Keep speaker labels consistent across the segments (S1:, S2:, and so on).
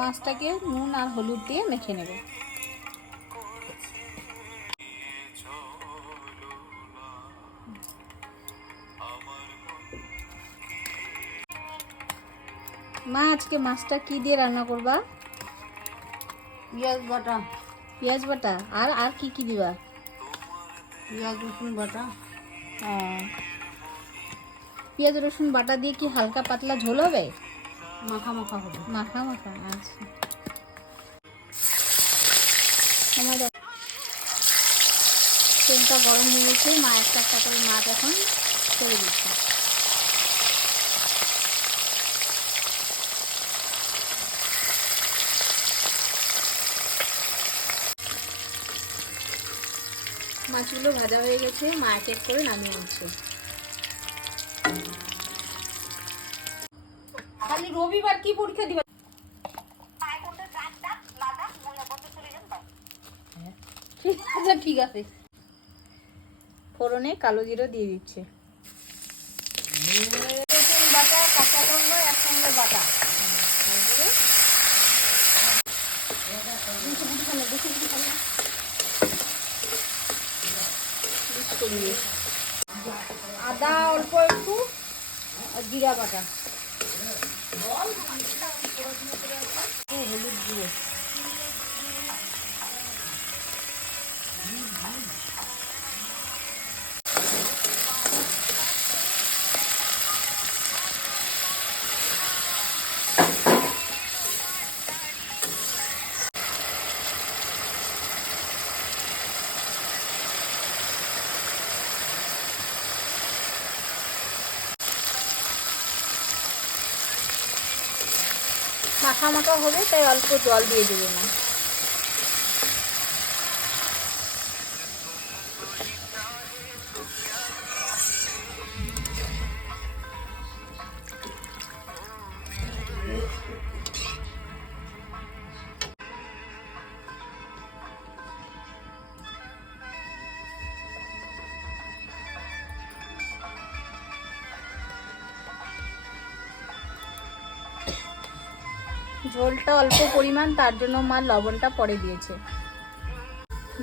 S1: মাছটাকে নুন আর হলুদ দিয়ে মেখে নেব। মা আজকে মাছটা কি দিয়ে রান্না করবা?
S2: পেঁয়াজ বাটা।
S1: পেঁয়াজ বাটা? আর আর কি কি দিবা?
S2: পেঁয়াজ রসুন বাটা।
S1: পেঁয়াজ রসুন বাটা দিয়ে কি হালকা পাতলা ঝোল হবে?
S2: মাখা মাখা হবে।
S1: মাখা মাখা আচ্ছা সময় তেলটা গরম হয়ে গেছে মা একটা একটা করে মাছ এখন ছেড়ে দিচ্ছে। মাছগুলো ভাজা হয়ে গেছে মা এক এক করে নামিয়ে নিচ্ছে। খালি রবিবার কি পরীক্ষা দিবা? ঠিক আছে ঠিক আছে। ফোড়নে কালো জিরো দিয়ে দিচ্ছে। রসুন বাটা কাঁচা লঙ্কা একসঙ্গে বাটা। আদা অল্প একটু আর জিরা বাটা। ও, মাখা মাখা হবে তাই অল্প জল দিয়ে দেবে না। ঝোলটা অল্প পরিমাণ, তার জন্য মা লবণটা পরে দিয়েছে।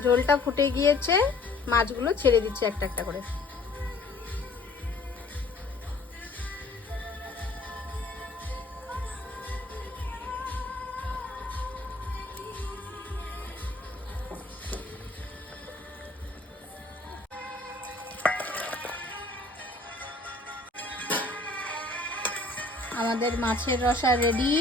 S1: ঝোলটা ফুটে গিয়েছে, মাছগুলো ছেড়ে দিচ্ছে একটা একটা করে। আমাদের মাছের রসা রেডি